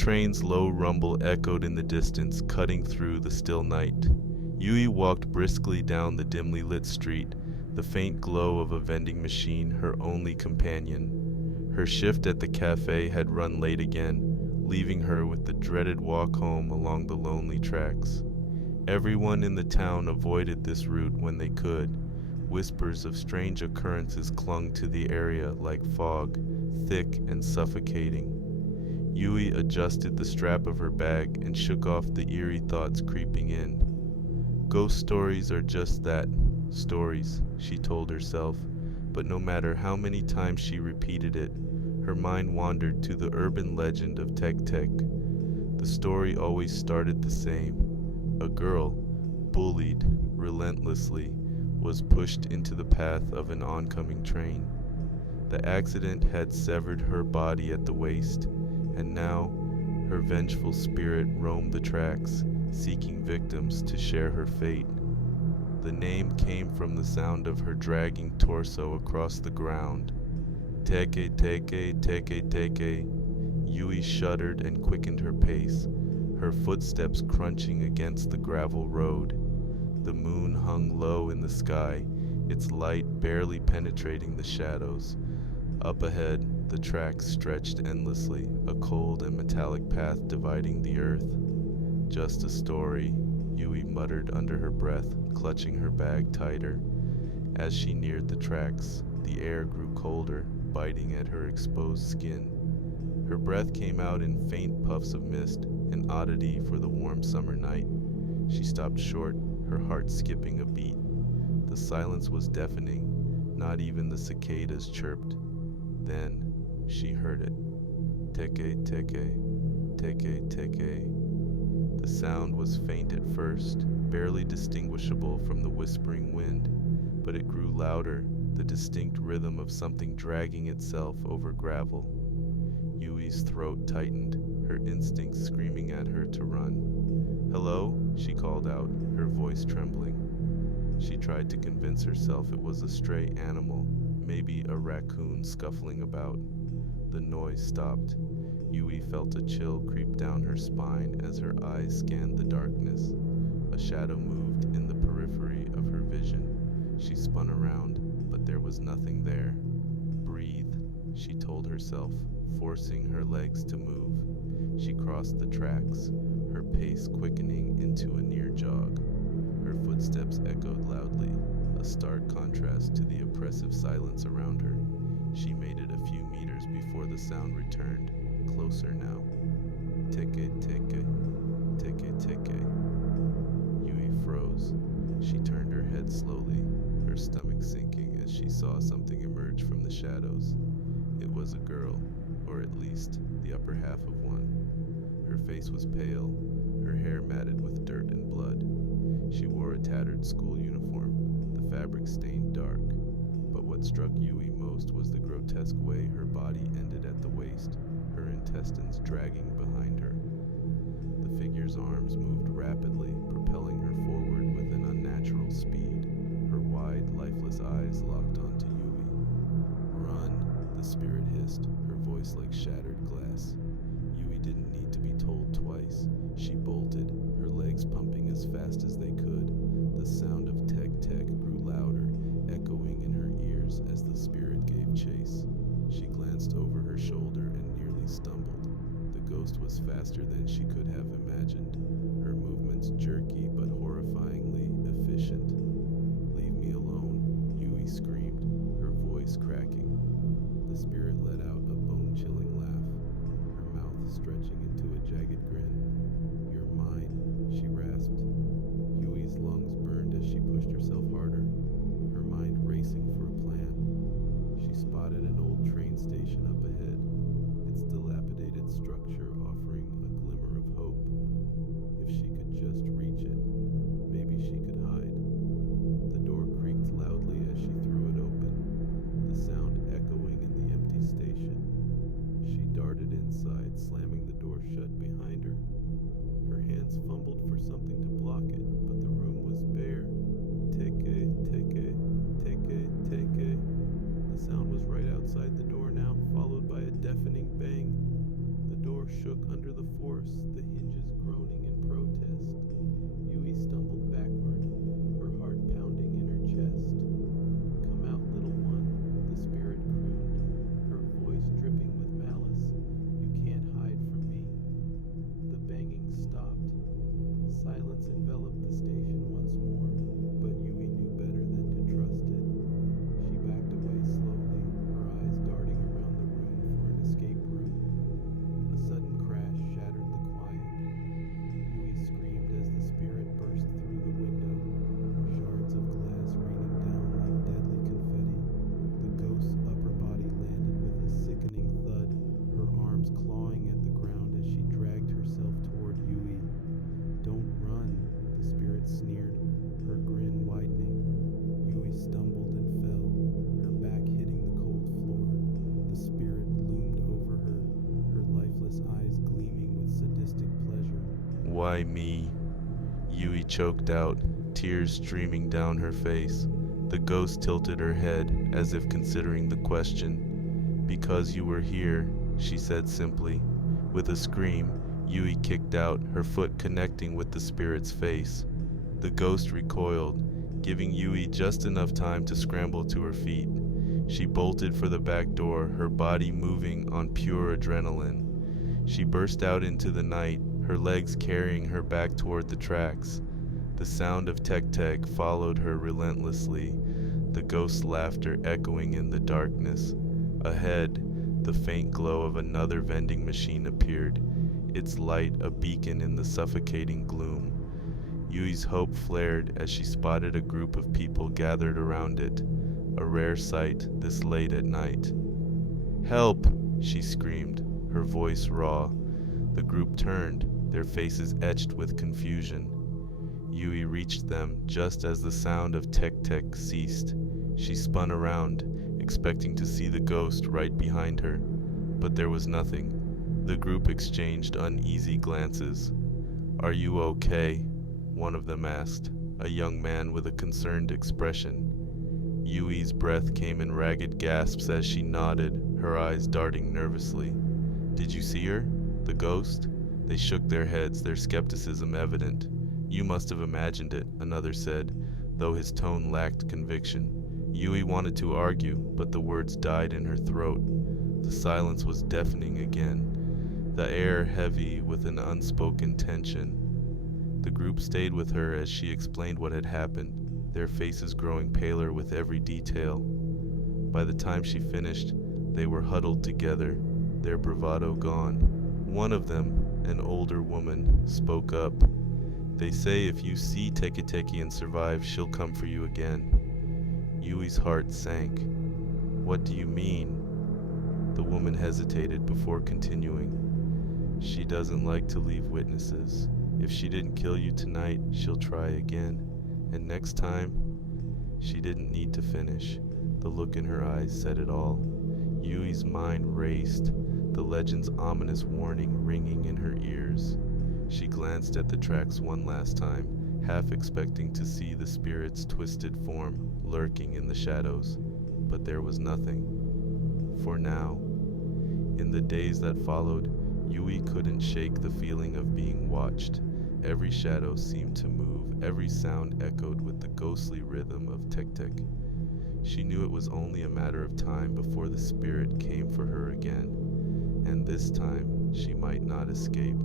train's low rumble echoed in the distance, cutting through the still night. Yui walked briskly down the dimly lit street, the faint glow of a vending machine her only companion. Her shift at the cafe had run late again, leaving her with the dreaded walk home along the lonely tracks. Everyone in the town avoided this route when they could. Whispers of strange occurrences clung to the area like fog, thick and suffocating. Yui adjusted the strap of her bag and shook off the eerie thoughts creeping in. Ghost stories are just that, stories, she told herself, but no matter how many times she repeated it, her mind wandered to the urban legend of Teke Teke. The story always started the same. A girl, bullied relentlessly, was pushed into the path of an oncoming train. The accident had severed her body at the waist, and now her vengeful spirit roamed the tracks, seeking victims to share her fate. The name came from the sound of her dragging torso across the ground. Teke Teke, Teke Teke. Yui shuddered and quickened her pace, her footsteps crunching against the gravel road. The moon hung low in the sky, its light barely penetrating the shadows. Up ahead, the tracks stretched endlessly, a cold and metallic path dividing the earth. Just a story, Yui muttered under her breath, clutching her bag tighter. As she neared the tracks, the air grew colder, biting at her exposed skin. Her breath came out in faint puffs of mist, an oddity for the warm summer night. She stopped short, her heart skipping a beat. The silence was deafening, not even the cicadas chirped. Then she heard it. Teke Teke, Teke Teke. The sound was faint at first, barely distinguishable from the whispering wind, but it grew louder, the distinct rhythm of something dragging itself over gravel. Yui's throat tightened, her instincts screaming at her to run. "Hello?" she called out, her voice trembling. She tried to convince herself it was a stray animal, maybe a raccoon scuffling about. The noise stopped. Yui felt a chill creep down her spine as her eyes scanned the darkness. A shadow moved in the periphery of her vision. She spun around, but there was nothing there. "Breathe," she told herself, forcing her legs to move. She crossed the tracks, her pace quickening into a near jog. Her footsteps echoed loudly, a stark contrast to the oppressive silence around her. She made it a few meters before the sound returned, closer now. Teke Teke, Teke Teke. Yui froze. She turned her head slowly, her stomach sinking as she saw something emerge from the shadows. It was a girl, or at least the upper half of one. Her face was pale, her hair matted with dirt and blood. She wore a tattered school uniform, the fabric stained dark. But what struck Yui most was the grotesque way her body ended at the waist, her intestines dragging behind her. The figure's arms moved rapidly, propelling her forward with an unnatural speed, her wide, lifeless eyes locked onto Yui. "Run," the spirit hissed, her voice like shattered glass. Yui didn't need to be told twice. She bolted, her legs pumping as fast as they could. The sound of Teke Teke grew louder, echoing in her ears as the spirit gave chase. She glanced over her shoulder and nearly stumbled. The ghost was faster than she could have imagined, her movements jerky but horrifyingly efficient. "Leave me alone," Yui screamed, her voice cracking. The spirit let out a bone-chilling laugh, her mouth stretching into a jagged grin. "You're mine," she rasped. Yui's lungs shook under the force, the hinges groaning in protest. Yui stumbled backward, her heart pounding in her chest. "Come out, little one," the spirit crooned, her voice dripping with malice. "You can't hide from me." The banging stopped. Silence enveloped the station once more, but Yui knew better than to trust it. She backed away slowly, her eyes darting around the room for an escape route. A sudden crash shattered the quiet. Yui screamed as the spirit burst through the window, shards of glass raining down like deadly confetti. The ghost's upper body landed with a sickening thud, her arms clawing at the ground as she dragged herself toward Yui. "Don't run," the spirit sneered, her grin widening. Yui stumbled and fell, her back hitting the cold floor. The spirit loomed over her, her lifeless eyes gleaming with sadistic pleasure. "Why me?" Yui choked out, tears streaming down her face. The ghost tilted her head, as if considering the question. "Because you were here," she said simply. With a scream, Yui kicked out, her foot connecting with the spirit's face. The ghost recoiled, giving Yui just enough time to scramble to her feet. She bolted for the back door, her body moving on pure adrenaline. She burst out into the night, her legs carrying her back toward the tracks. The sound of Teke Teke followed her relentlessly, the ghost's laughter echoing in the darkness. Ahead, the faint glow of another vending machine appeared, its light a beacon in the suffocating gloom. Yui's hope flared as she spotted a group of people gathered around it, a rare sight this late at night. "Help!" she screamed, her voice raw. The group turned, their faces etched with confusion. Yui reached them just as the sound of Teke Teke ceased. She spun around, expecting to see the ghost right behind her, but there was nothing. The group exchanged uneasy glances. "Are you okay?" one of them asked, a young man with a concerned expression. Yui's breath came in ragged gasps as she nodded, her eyes darting nervously. "Did you see her? The ghost?" They shook their heads, their skepticism evident. "You must have imagined it," another said, though his tone lacked conviction. Yui wanted to argue, but the words died in her throat. The silence was deafening again, the air heavy with an unspoken tension. The group stayed with her as she explained what had happened, their faces growing paler with every detail. By the time she finished, they were huddled together, their bravado gone. One of them, an older woman, spoke up. "They say if you see Teke Teke and survive, she'll come for you again." Yui's heart sank. "What do you mean?" The woman hesitated before continuing. "She doesn't like to leave witnesses. If she didn't kill you tonight, she'll try again. And next time..." She didn't need to finish. The look in her eyes said it all. Yui's mind raced, the legend's ominous warning ringing in her ears. She glanced at the tracks one last time, half expecting to see the spirit's twisted form lurking in the shadows, but there was nothing. For now. In the days that followed, Yui couldn't shake the feeling of being watched. Every shadow seemed to move, every sound echoed with the ghostly rhythm of Teke Teke. She knew it was only a matter of time before the spirit came for her again, and this time she might not escape.